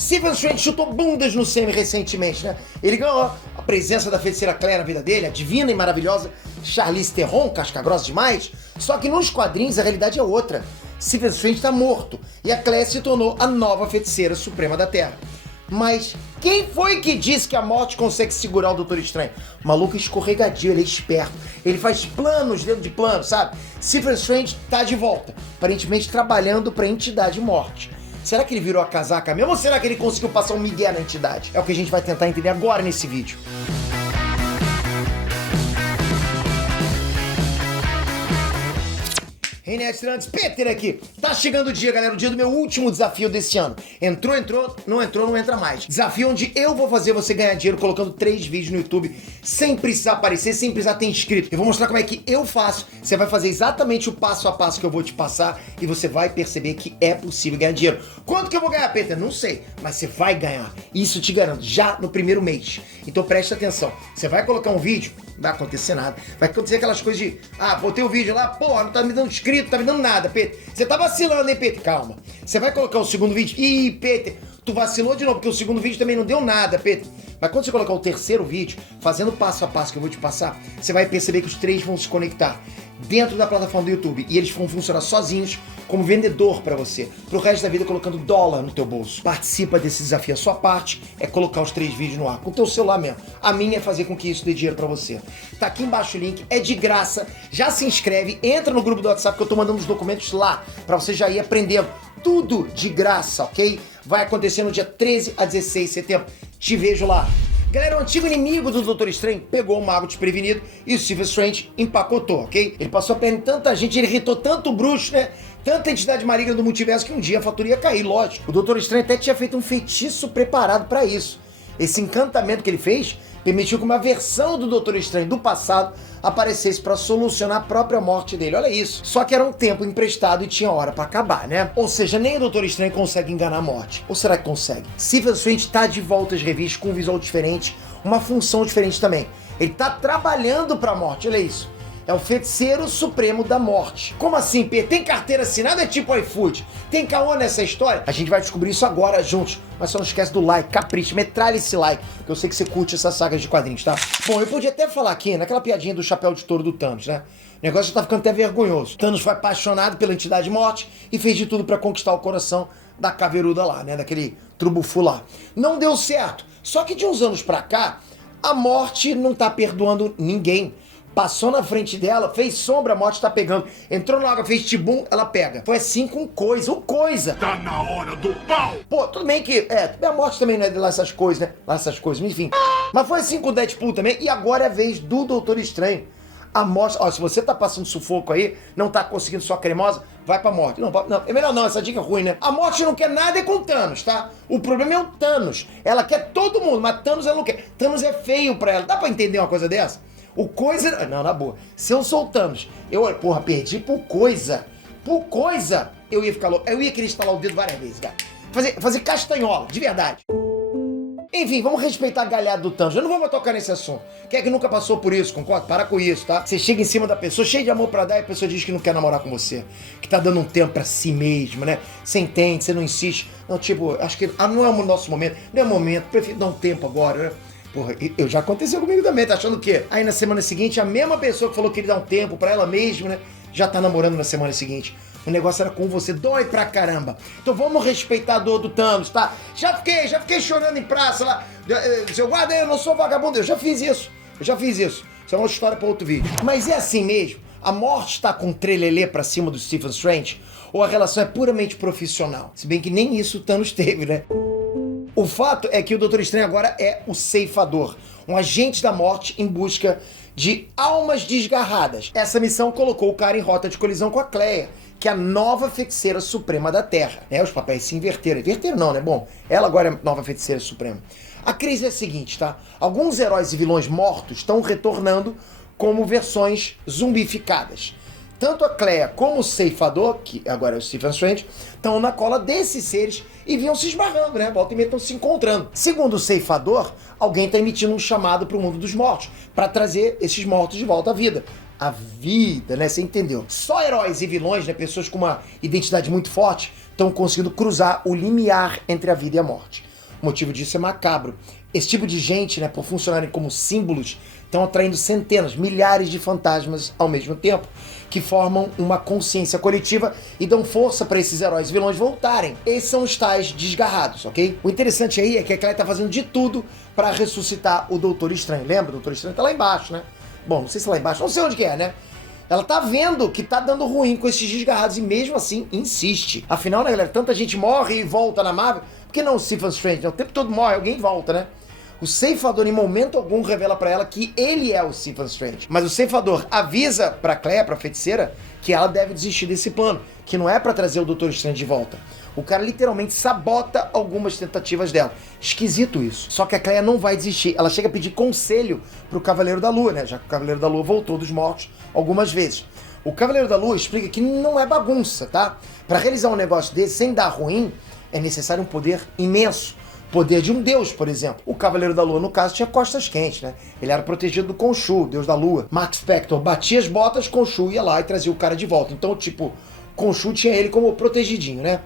Stephen Strange chutou bundas no semi recentemente, né? Ele ganhou a presença da feiticeira Claire na vida dele, a divina e maravilhosa Charlize Theron, casca grossa demais. Só que nos quadrinhos a realidade é outra. Stephen Strange tá morto e a Claire se tornou a nova feiticeira suprema da Terra. Mas quem foi que disse que a morte consegue segurar o Doutor Estranho? O maluco é escorregadio, ele é esperto. Ele faz planos dentro de planos, sabe? Stephen Strange tá de volta, aparentemente trabalhando pra entidade morte. Será que ele virou a casaca mesmo ou será que ele conseguiu passar um migué na entidade? É o que a gente vai tentar entender agora nesse vídeo. Hey, Nerdstrantes, Peter aqui. Tá chegando o dia, galera, o dia do meu último desafio desse ano. Entrou, não entra mais. Desafio onde eu vou fazer você ganhar dinheiro colocando 3 vídeos no YouTube sem precisar aparecer, sem precisar ter inscrito. Eu vou mostrar como é que eu faço. Você vai fazer exatamente o passo a passo que eu vou te passar e você vai perceber que é possível ganhar dinheiro. Quanto que eu vou ganhar, Peter? Não sei, mas você vai ganhar. Isso eu te garanto, já no primeiro mês. Então preste atenção. Você vai colocar um vídeo, não vai acontecer nada. Vai acontecer aquelas coisas de, botei o vídeo lá, porra, não tá me dando inscrito, não tá me dando nada, Peter. Você tá vacilando, hein, Peter? Calma. Você vai colocar o segundo vídeo, ih, Peter, tu vacilou de novo, porque o segundo vídeo também não deu nada, Peter. Mas quando você colocar o terceiro vídeo, fazendo passo a passo que eu vou te passar, você vai perceber que os 3 vão se conectar dentro da plataforma do YouTube e eles vão funcionar sozinhos como vendedor pra você, pro resto da vida colocando dólar no teu bolso. Participa desse desafio. A sua parte é colocar os 3 vídeos no ar, com o teu celular mesmo. A minha é fazer com que isso dê dinheiro pra você. Tá aqui embaixo o link, é de graça. Já se inscreve, entra no grupo do WhatsApp que eu tô mandando os documentos lá, pra você já ir aprendendo. Tudo de graça, ok? Vai acontecer no dia 13 a 16 de setembro. Te vejo lá. Galera, o antigo inimigo do Doutor Estranho pegou o mago desprevenido e o Stephen Strange empacotou, ok? Ele passou a perna em tanta gente, ele irritou tanto o bruxo, né? Tanta entidade maligna do multiverso que um dia a fatura ia cair, lógico. O Doutor Estranho até tinha feito um feitiço preparado pra isso. Esse encantamento que ele fez permitiu que uma versão do Doutor Estranho do passado aparecesse pra solucionar a própria morte dele. Olha isso. Só que era um tempo emprestado e tinha hora pra acabar, né? Ou seja, nem o Doutor Estranho consegue enganar a morte. Ou será que consegue? Stephen Strange tá de volta às revistas com um visual diferente, uma função diferente também. Ele tá trabalhando pra morte, olha isso. É o feiticeiro supremo da morte. Como assim, P? Tem carteira assinada? É tipo iFood? Tem caô nessa história? A gente vai descobrir isso agora juntos. Mas só não esquece do like, capricha, metralha esse like, que eu sei que você curte essas sagas de quadrinhos, tá? Bom, eu podia até falar aqui, naquela piadinha do chapéu de touro do Thanos, né? O negócio já tá ficando até vergonhoso. Thanos foi apaixonado pela entidade morte e fez de tudo pra conquistar o coração da caveiruda lá, né? Daquele trubufu lá. Não deu certo. Só que de uns anos pra cá, a morte não tá perdoando ninguém. Passou na frente dela, fez sombra, a morte tá pegando. Entrou na água, fez tibum, ela pega. Foi assim com Coisa. O Coisa! Tá na hora do pau! Pô, tudo bem que... a morte também não é de lá essas coisas, né? Lá essas coisas, enfim. Mas foi assim com o Deadpool também. E agora é a vez do Doutor Estranho. A morte... Ó, se você tá passando sufoco aí, não tá conseguindo sua cremosa, vai pra morte. Não, é melhor não, essa dica é ruim, né? A morte não quer nada com o Thanos, tá? O problema é o Thanos. Ela quer todo mundo, mas Thanos ela não quer. Thanos é feio pra ela. Dá pra entender uma coisa dessa? O Coisa... Não, na boa. Se eu sou o Thanos, porra, perdi por Coisa. Por Coisa, eu ia ficar louco. Eu ia querer instalar o dedo várias vezes, cara. Fazer castanhola, de verdade. Enfim, vamos respeitar a galhada do Thanos. Eu não vou mais tocar nesse assunto. Quem é que nunca passou por isso, concorda? Para com isso, tá? Você chega em cima da pessoa, cheio de amor pra dar, e a pessoa diz que não quer namorar com você. Que tá dando um tempo pra si mesmo, né? Você entende, você não insiste. Não, tipo, acho que não é o nosso momento. Não é o momento, prefiro dar um tempo agora, né? Porra, já aconteceu comigo também, tá achando o quê? Aí na semana seguinte, a mesma pessoa que falou que queria dar um tempo pra ela mesma, né? Já tá namorando na semana seguinte. O negócio era com você, dói pra caramba. Então vamos respeitar a dor do Thanos, tá? Já fiquei chorando em praça lá. Seu guarda, eu não sou vagabundo, eu já fiz isso. Isso é uma história pra outro vídeo. Mas é assim mesmo? A morte tá com um trelelê pra cima do Stephen Strange? Ou a relação é puramente profissional? Se bem que nem isso o Thanos teve, né? O fato é que o Doutor Estranho agora é o ceifador, um agente da morte em busca de almas desgarradas. Essa missão colocou o cara em rota de colisão com a Cleia, que é a nova feiticeira suprema da Terra. Os papéis se inverteram. Inverteram não, né? Bom, ela agora é a nova feiticeira suprema. A crise é a seguinte, tá? Alguns heróis e vilões mortos estão retornando como versões zumbificadas. Tanto a Cleia como o ceifador, que agora é o Stephen Strange, estão na cola desses seres e vinham se esbarrando, né? Volta e meia estão se encontrando. Segundo o ceifador, alguém está emitindo um chamado para o mundo dos mortos, para trazer esses mortos de volta à vida. A vida, né? Você entendeu? Só heróis e vilões, né? Pessoas com uma identidade muito forte, estão conseguindo cruzar o limiar entre a vida e a morte. O motivo disso é macabro. Esse tipo de gente, né, por funcionarem como símbolos, estão atraindo centenas, milhares de fantasmas ao mesmo tempo, que formam uma consciência coletiva e dão força para esses heróis e vilões voltarem. Esses são os tais desgarrados, ok? O interessante aí é que a Claire tá fazendo de tudo para ressuscitar o Doutor Estranho. Lembra? O Doutor Estranho tá lá embaixo, né? Bom, não sei se lá embaixo, não sei onde que é, né? Ela tá vendo que tá dando ruim com esses desgarrados e mesmo assim insiste. Afinal, né, galera, tanta gente morre e volta na Marvel, por que não o Stephen Strange? O tempo todo morre, alguém volta, né? O ceifador em momento algum revela pra ela que ele é o Stephen Strange. Mas o ceifador avisa pra Claire, pra feiticeira, que ela deve desistir desse plano, que não é pra trazer o Doutor Strange de volta. O cara literalmente sabota algumas tentativas dela. Esquisito isso. Só que a Claire não vai desistir. Ela chega a pedir conselho pro Cavaleiro da Lua, né? Já que o Cavaleiro da Lua voltou dos mortos algumas vezes. O Cavaleiro da Lua explica que não é bagunça, tá? Pra realizar um negócio desse sem dar ruim, é necessário um poder imenso. Poder de um deus, por exemplo. O Cavaleiro da Lua, no caso, tinha costas quentes, né? Ele era protegido do Khonshu, deus da Lua. Mark Spector batia as botas, Khonshu ia lá e trazia o cara de volta. Então, tipo, Khonshu tinha ele como protegidinho, né?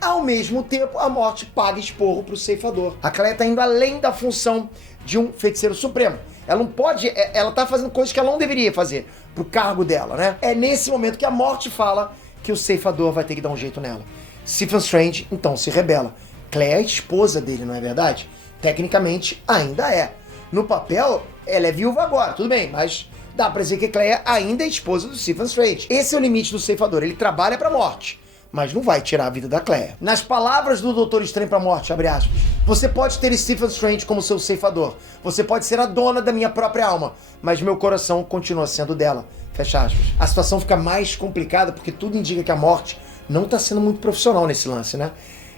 Ao mesmo tempo, a morte paga esporro pro ceifador. A Claire tá indo além da função de um feiticeiro supremo. Ela não pode... Ela tá fazendo coisas que ela não deveria fazer pro cargo dela, né? É nesse momento que a morte fala que o ceifador vai ter que dar um jeito nela. Stephen Strange, então, se rebela. Claire é a esposa dele, não é verdade? Tecnicamente, ainda é. No papel, ela é viúva agora, tudo bem, mas dá pra dizer que Claire ainda é esposa do Stephen Strange. Esse é o limite do ceifador, ele trabalha pra morte, mas não vai tirar a vida da Claire. Nas palavras do Doutor Estranho pra morte, abre aspas, você pode ter Stephen Strange como seu ceifador, você pode ser a dona da minha própria alma, mas meu coração continua sendo dela, fecha aspas. A situação fica mais complicada porque tudo indica que a morte não tá sendo muito profissional nesse lance, né?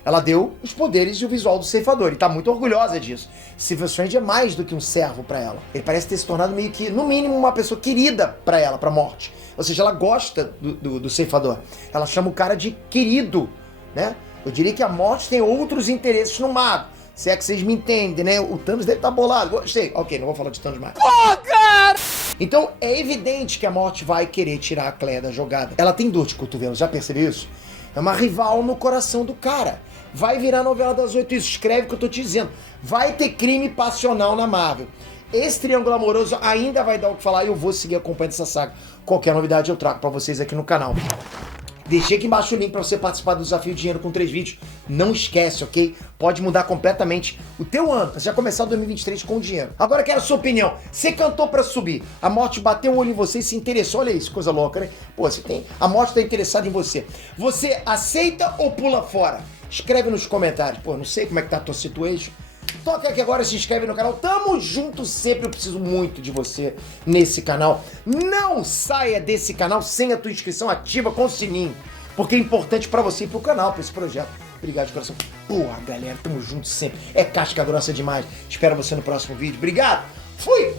Ela deu os poderes e o visual do ceifador, e tá muito orgulhosa disso. Stephen Strange é mais do que um servo pra ela. Ele parece ter se tornado meio que, no mínimo, uma pessoa querida pra ela, pra morte. Ou seja, ela gosta do ceifador. Ela chama o cara de querido, né? Eu diria que a morte tem outros interesses no mago. Se é que vocês me entendem, né? O Thanos deve estar bolado. Gostei. Ok, não vou falar de Thanos mais. Pô, cara! Então, é evidente que a morte vai querer tirar a Claire da jogada. Ela tem dor de cotovelo, já percebeu isso? É uma rival no coração do cara. Vai virar novela das 8, isso. Escreve o que eu tô te dizendo. Vai ter crime passional na Marvel. Esse triângulo amoroso ainda vai dar o que falar e eu vou seguir acompanhando essa saga. Qualquer novidade eu trago pra vocês aqui no canal. Deixei aqui embaixo o link pra você participar do Desafio Dinheiro com 3 vídeos. Não esquece, ok? Pode mudar completamente o teu ano. Você já começar o 2023 com dinheiro. Agora eu quero a sua opinião. Você cantou pra subir. A morte bateu o olho em você e se interessou. Olha isso, coisa louca, né? Pô, você tem... A morte tá interessada em você. Você aceita ou pula fora? Escreve nos comentários. Pô, não sei como é que tá a tua situation. Toca aqui agora, se inscreve no canal. Tamo junto sempre, eu preciso muito de você nesse canal. Não saia desse canal sem a tua inscrição ativa com o sininho, porque é importante pra você e pro canal, pra esse projeto. Obrigado de coração. Porra, galera, tamo junto sempre. É casca grossa demais. Espero você no próximo vídeo. Obrigado. Fui!